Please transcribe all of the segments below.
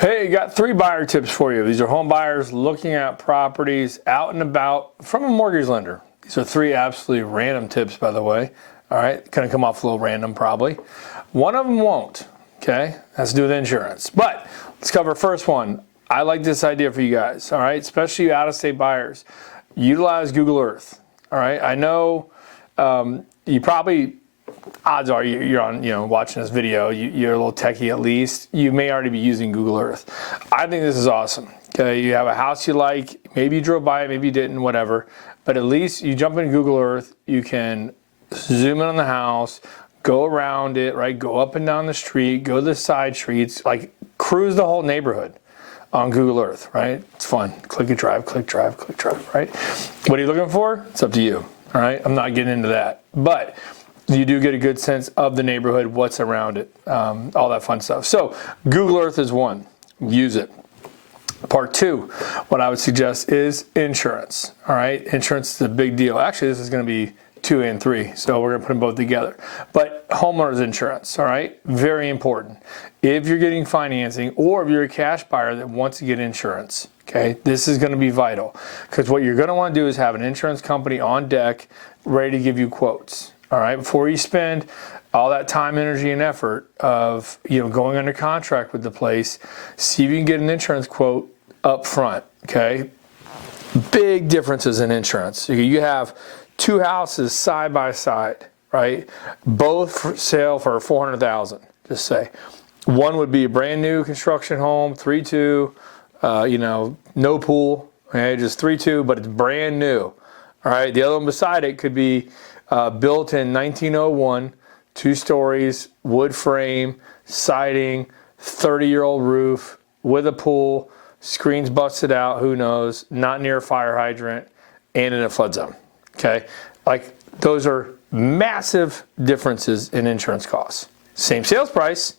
Hey, got 3 buyer tips for you. These are home buyers looking at properties out and about from a mortgage lender. These are 3 absolutely random tips, by the way. All right, going to come off a little random probably. One of them won't, okay? Has to do with insurance. But let's cover first one. I like this idea for you guys, all right? Especially you out-of-state buyers. Utilize Google Earth, all right? I know you probably, odds are you're on, watching this video, you're a little techie at least. You may already be using Google Earth. I think this is awesome. Okay, you have a house you like, maybe you drove by it, maybe you didn't, whatever. But at least you jump into Google Earth, you can zoom in on the house, go around it, right? Go up and down the street, go to the side streets, like cruise the whole neighborhood on Google Earth, right? It's fun. Click and drive, right? What are you looking for? It's up to you, all right? I'm not getting into that. But you do get a good sense of the neighborhood, what's around it, all that fun stuff. So Google Earth is one. Use it. Part 2, what I would suggest is insurance, all right? Insurance is a big deal. Actually, this is going to be 2 and 3, so we're going to put them both together. But homeowners insurance, all right? Very important. If you're getting financing or if you're a cash buyer that wants to get insurance, okay, this is going to be vital because what you're going to want to do is have an insurance company on deck ready to give you quotes, all right? Before you spend all that time, energy, and effort of going under contract with the place, see if you can get an insurance quote up front, okay? Big differences in insurance. You have 2 houses side by side, right? Both for sale for $400,000, just say. One would be a brand new construction home, 3-2, no pool, okay? Just 3-2, but it's brand new, all right? The other one beside it could be built in 1901, 2 stories, wood frame, siding, 30-year-old roof with a pool, screens busted out, who knows, not near a fire hydrant, and in a flood zone. Okay, like those are massive differences in insurance costs. Same sales price,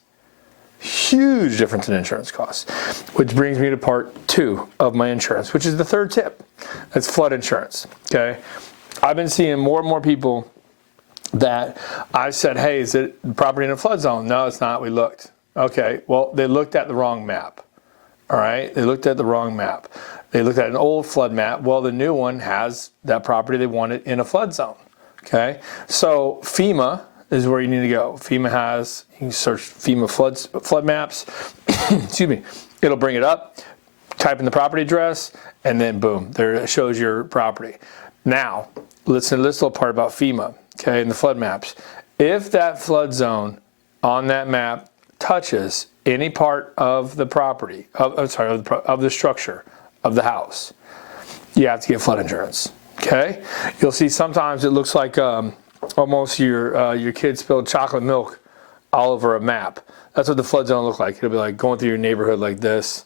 huge difference in insurance costs. Which brings me to part 2 of my insurance, which is the 3rd tip. That's flood insurance. Okay, I've been seeing more and more people that I said, hey, is it property in a flood zone? No, it's not. We looked. Okay, well, they looked at the wrong map. All right, they looked at the wrong map. They looked at an old flood map. Well, the new one has that property they wanted in a flood zone. Okay, so FEMA is where you need to go. FEMA has, you can search FEMA flood maps. Excuse me. It'll bring it up, type in the property address, and then boom, there it shows your property. Now, listen to this little part about FEMA, okay, in the flood maps. If that flood zone on that map touches any part of the property, of the structure, of the house, you have to get flood insurance, okay? You'll see sometimes it looks like almost your kid spilled chocolate milk all over a map. That's what the flood zone will look like. It'll be like going through your neighborhood like this,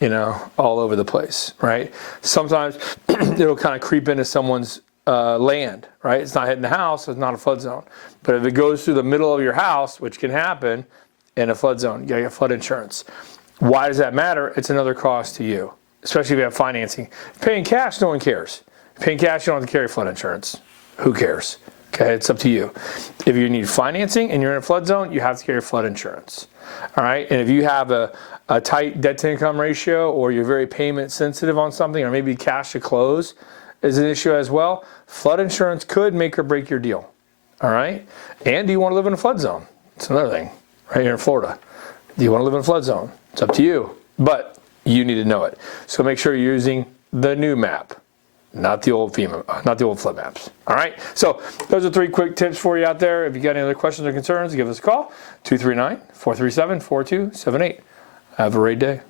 all over the place, right? Sometimes it'll kind of creep into someone's land, right? It's not hitting the house, so it's not a flood zone. But if it goes through the middle of your house, which can happen in a flood zone, you gotta get flood insurance. Why does that matter? It's another cost to you, especially if you have financing. Paying cash, no one cares. Paying cash, you don't have to carry flood insurance. Who cares? Okay, it's up to you. If you need financing and you're in a flood zone, you have to carry flood insurance. All right, and if you have a tight debt-to-income ratio or you're very payment sensitive on something, or maybe cash to close is an issue as well, flood insurance could make or break your deal. All right, and do you want to live in a flood zone? It's another thing. Right here in Florida. Do you want to live in a flood zone? It's up to you, but you need to know it. So make sure you're using the new map, not the old FEMA, not the old flood maps. All right, so those are 3 quick tips for you out there. If you got any other questions or concerns, give us a call, 239-437-4278. Have a great day.